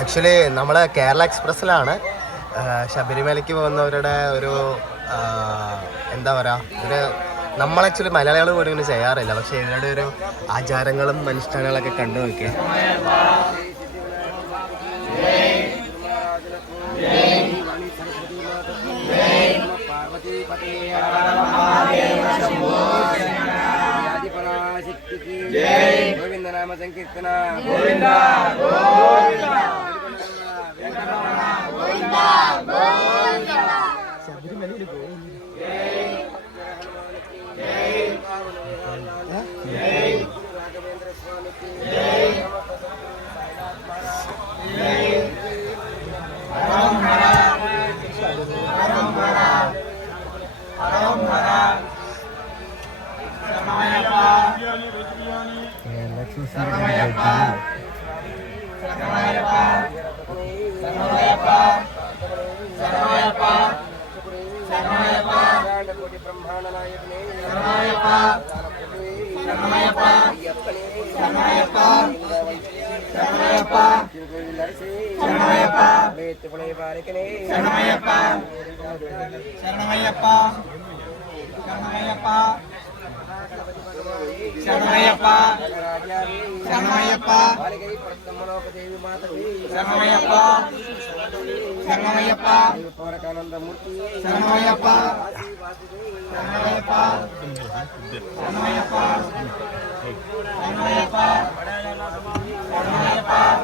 Actually നമ്മൾ കേരള എക്സ്പ്രസ്സിലാണ് ശബരിമലയ്ക്ക് പോകുന്നവരുടെ ഒരു എന്താ പറയുക, ഒരു നമ്മൾ ആക്ച്വലി മലയാളികൾ പോലും ഇങ്ങനെ ചെയ്യാറില്ല. പക്ഷേ ഇവരുടെ ഒരു ആചാരങ്ങളും അനുഷ്ഠാനങ്ങളൊക്കെ കണ്ടു നോക്കിയാൽ గోవిందనామ సంకీర్తన శబరిమల రాఘవేంద్ర స్వామికి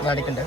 കാണിക്കണ്ടേ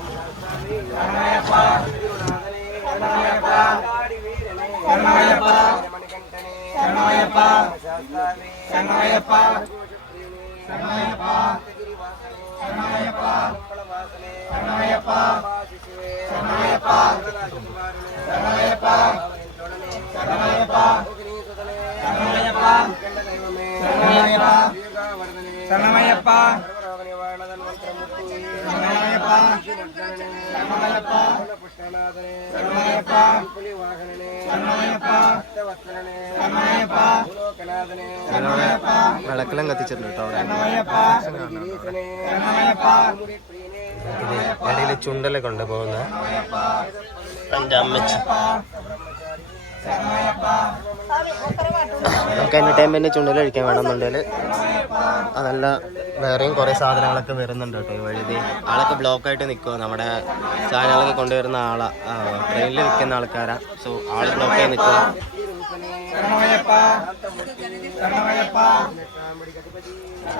വിളക്കെല്ലാം കത്തിച്ചിട്ടുണ്ട് കേട്ടോ അവിടെ. ഇടയിൽ ചുണ്ടലൊക്കെ കൊണ്ട് പോകുന്നത് എൻ്റെ അമ്മച്ചി. നമുക്ക് എന്റർടൈൻമെന്റ് ചുണ്ടൽ കഴിക്കാൻ വേണമെന്നുണ്ടെങ്കിൽ അതല്ല വേറെയും കുറേ സാധനങ്ങളൊക്കെ വരുന്നുണ്ട് കേട്ടോ ഈ വഴി. ആളൊക്കെ ബ്ലോക്കായിട്ട് നിൽക്കുക. നമ്മുടെ സാധനങ്ങളൊക്കെ കൊണ്ടുവരുന്ന ആളാ, ട്രെയിനിൽ നിൽക്കുന്ന ആൾക്കാരാ. സോ ആള് ബ്ലോക്കായി നിൽക്കുക.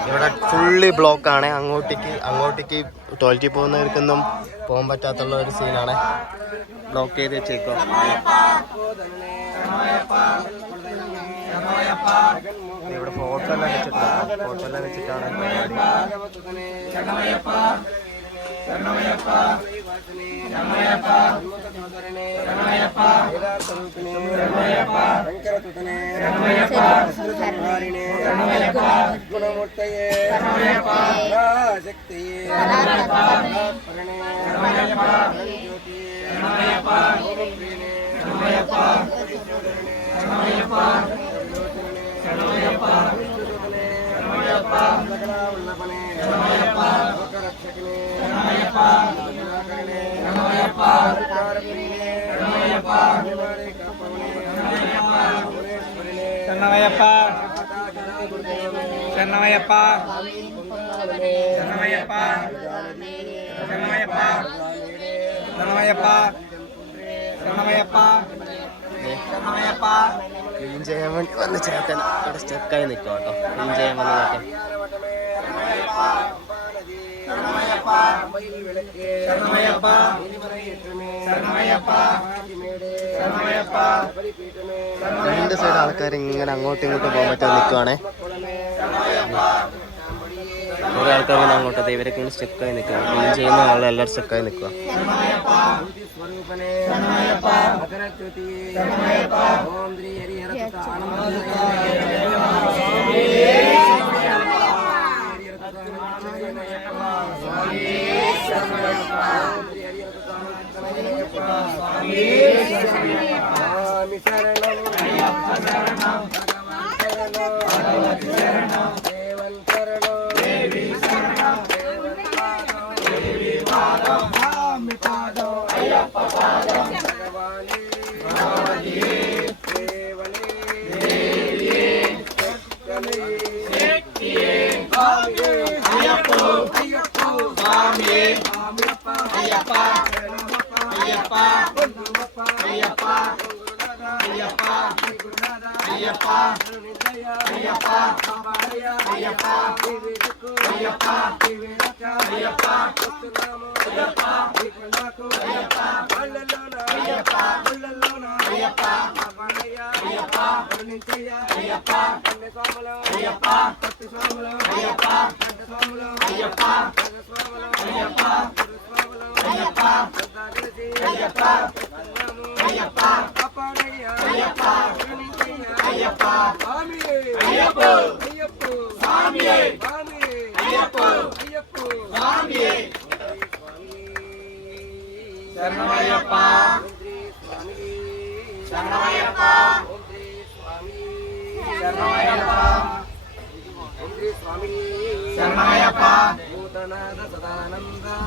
ഇവിടെ ഫുള്ളി ബ്ലോക്കാണ്. അങ്ങോട്ടേക്ക് ടോയ്ലറ്റിൽ പോകുന്നവർക്കൊന്നും പോകാൻ പറ്റാത്തുള്ള ഒരു സീനാണ്. ബ്ലോക്ക് ചെയ്ത് വെച്ചേക്കുക. ഇവിടെ ഫോട്ടോ എല്ലാം വെച്ചിട്ടാണ് రక్షకనే ശരണമയ്യപ്പ ശരണമയ്യപ്പ ശരണമയ്യപ്പ ശരണമയ്യപ്പ ശരണമയ്യപ്പ ശരണമയ്യപ്പ ശരണമയ്യപ്പ. ക്ലീൻ ചെയ്യാൻ വേണ്ടി വന്ന ചേട്ടൻ ഇവിടെ സ്റ്റക്കായി നിൽക്കും കേട്ടോ. ക്ലീൻ ചെയ്യാൻ വന്ന ചേട്ടൻ. ശരണമയ്യപ്പ ശരണമയ്യപ്പ ശരണമയ്യപ്പ ശരണമയ്യപ്പ. രണ്ട് സൈഡ് ആൾക്കാർ ഇങ്ങനെ അങ്ങോട്ടും ഇങ്ങോട്ടും പോകാൻ പറ്റാൻ നിൽക്കുവാണേ. കുറെ ആൾക്കാർ ഇങ്ങനെ അങ്ങോട്ട് ഇവരൊക്കെ ഇങ്ങനെ സ്റ്റക്കായി നിൽക്കുക. ക്ലീൻ ചെയ്യുന്ന ആളെല്ലാവരും സ്റ്റക്കായി നിൽക്കുക.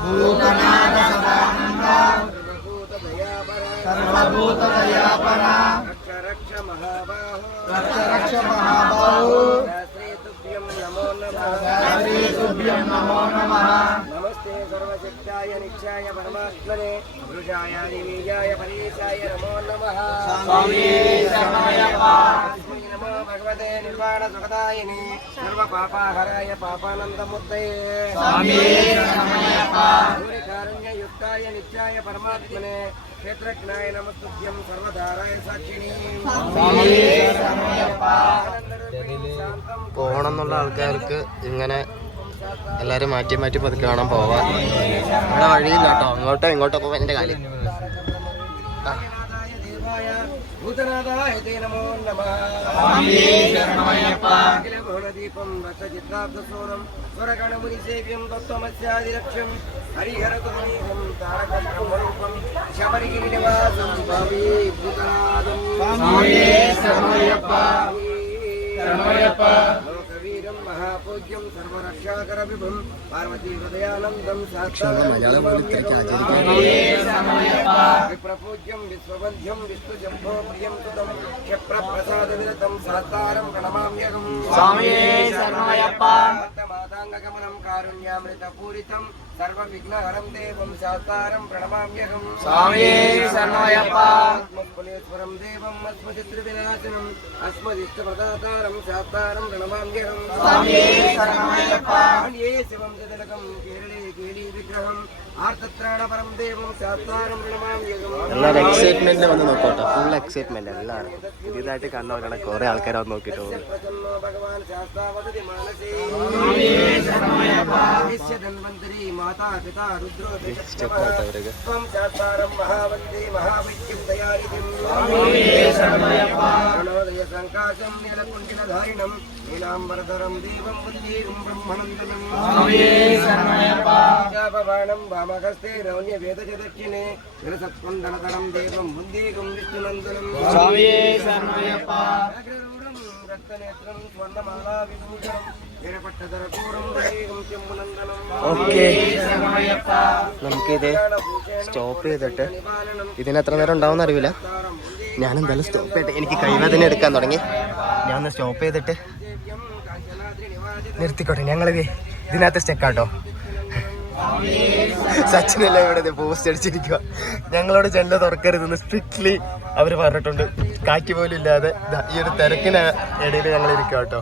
భూతనాథ సదానంద సర్వభూత దయాపర రక్ష మహాబాహో రక్ష మహాబాహు శ్రీతుభ్యం నమో నమః శ్రీతుభ్యం నమో నమః. నమస్తే సర్వశక్తాయ నిత్యాయ పరమాత్మనే పురుషాయ దివ్యాయ పరేశాయ నమో నమః. స్వామి శరణమయ్యప్ప నమో భగవతే నిర్వాణ సుఖదాయిని సర్వ పాపాహరాయ పాపానందమూర్తయే స్వామి శరణమయ్యప్ప కారుణ్యయుక్తాయ నిత్యాయ పరమాత్మనే క్షేత్రజ్ఞాయ నమస్తుభ్యం సర్వధారాయ సాక్షిణీ స్వామి శరణమయ్యప్ప. പോകണം എന്നുള്ള ആൾക്കാർക്ക് ഇങ്ങനെ എല്ലാവരും മാറ്റി മാറ്റി പതുക്കെ വേണം പോവാൻ. ഇവിടെ വഴിയില്ല കേട്ടോ. അങ്ങോട്ടോ ഇങ്ങോട്ടോ പോവാൻ എൻ്റെ കാര്യം. భూతనాథాయ తే నమో నమః. స్వామి శరణమయ్యప్ప అఖిల భువనదీపం రసచిత్తార్థసూరం స్వరగణముని సేవ్యం తత్వమస్యాదిలక్ష్యం హరిహరతుమీకం తారకబ్రహ్మరూపం శబరిగిరి నివాసం భావి భూతనాథం. స్వామి శరణమయ్యప్ప శరణమయ్యప్ప. లోకవీరం మహాపూజ్యం సర్వరక్షాకర విభుం పార్వతీ హృదయానందం മലയാളം പോലും ഇത്രയ്ക്ക് ആചരിക്കാൻ విప్రపూజ్యం విశ్వవంధ్యం విష్ణుజంభో ప్రియం సుతం క్షప్రప్రసాద విరతం సాస్తారం ప్రణమామ్యహం. స్వామి శరణమయ్యప్ప మాతాంగగమనం కారుణ్యామృత పూరితం సర్వ విఘ్నహరం దేవం శాస్తారం ప్రణమామ్యహం. స్వామి శరణమయ్యప్ప ఆత్మఫలేశ్వరం దేవం అస్మశత్రువినాశనం అస్మదిష్టప్రదాతారం శాస్తారం ప్రణమామ్యహం. స్వామి శరణమయ్యప్ప ఏ శివం జదలకం కేరళే కేళీ విగ్రహం ആർത്തത്രാണപരം ദേവം ശാസ്താരം പ്രണമാമ്യഹം. എല്ലാവരും എക്സൈറ്റ്മെന്റ് വന്ന് നോക്കോട്ടോ. ഫുൾ എക്സൈറ്റ്മെന്റ് എല്ലാവരും. പുതിയതായിട്ട് കണ്ടവരാണ് കുറെ ആൾക്കാർ വന്ന് നോക്കിയിട്ട് പോകുന്നത്. പ്രസന്നോ ഭഗവാൻ ശാസ്താവതതി മാനസേ ധന്വന്തരി മാതാ പിതാ രുദ്രോ സ്റ്റെക്കായിട്ടവരൊക്കെ ത്വം ശാസ്താരം മഹാവന്ദേ മഹാവിദ്യം ദയാനിധിം പ്രണോദയ സംകാശം നീലകുണ്ഠിതധാരിണം നീലാംബരധരം ദേവം വന്ദേഹം ബ്രഹ്മനന്ദനം. ണം വാമഹസ്തേ രൗണ്യവേദ ദക്ഷിണേ സത്സ്പന്ദനതരം ദേവം വന്ദേഹം വിഷ്ണുനന്ദനം. స్వామి శరణమయ్యప్ప അഗ്രൂഢം രക്തനേത്രം സ്വർണ്ണമാലാവിഭൂഷണം നിരപട്ടധരപൂരം വന്ദേഹം ശംഭുനന്ദനം. ഓക്കെ, శరణమయ్యప్ప നമുക്കിത് സ്റ്റോപ്പ് ചെയ്തിട്ട് ഇതിന് എത്ര നേരം ഉണ്ടാവും അറിയില്ല. ഞാൻ എന്തായാലും സ്റ്റോപ്പ് ചെയ്തിട്ട് എനിക്ക് കൈവേദന എടുക്കാൻ തുടങ്ങി. ഞാൻ ഒന്ന് സ്റ്റോപ്പ് ചെയ്തിട്ട് നിർത്തിക്കോട്ടെ. ഞങ്ങളിത് ഇതിനകത്ത് സ്റ്റെക്കാട്ടോ. സച്ചിനല്ല ഇവിടെ പോസ്റ്റ് അടിച്ചിരിക്കുക. ഞങ്ങളോട് ജനല തുറക്കരുതെന്ന് സ്ട്രിക്ട്ലി അവർ പറഞ്ഞിട്ടുണ്ട്. കാറ്റ് പോലും ഇല്ലാതെ ഈ ഒരു തിരക്കിന് ഇടയിൽ ഞങ്ങൾ ഇരിക്കുക കേട്ടോ.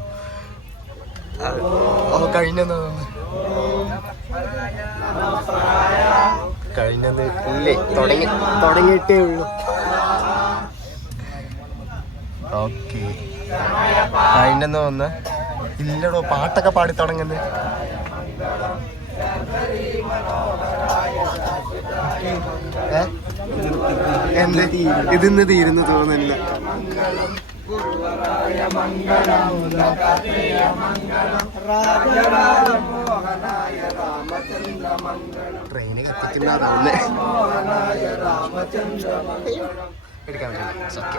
കഴിഞ്ഞെന്ന് ഇല്ലേ, തുടങ്ങിയിട്ടേ ഉള്ളൂ. ഓക്കെ, കഴിഞ്ഞെന്ന് തോന്നുന്നു. ഇല്ലടോ, പാട്ടൊക്കെ പാടി തുടങ്ങുന്നത്. എന്ത് ഇതിന്ന് തീരുന്നു തോന്നുന്നില്ല. ട്രെയിന് കത്തിട്ടുണ്ടാവുന്നേ എടുക്കാൻ പറ്റില്ല.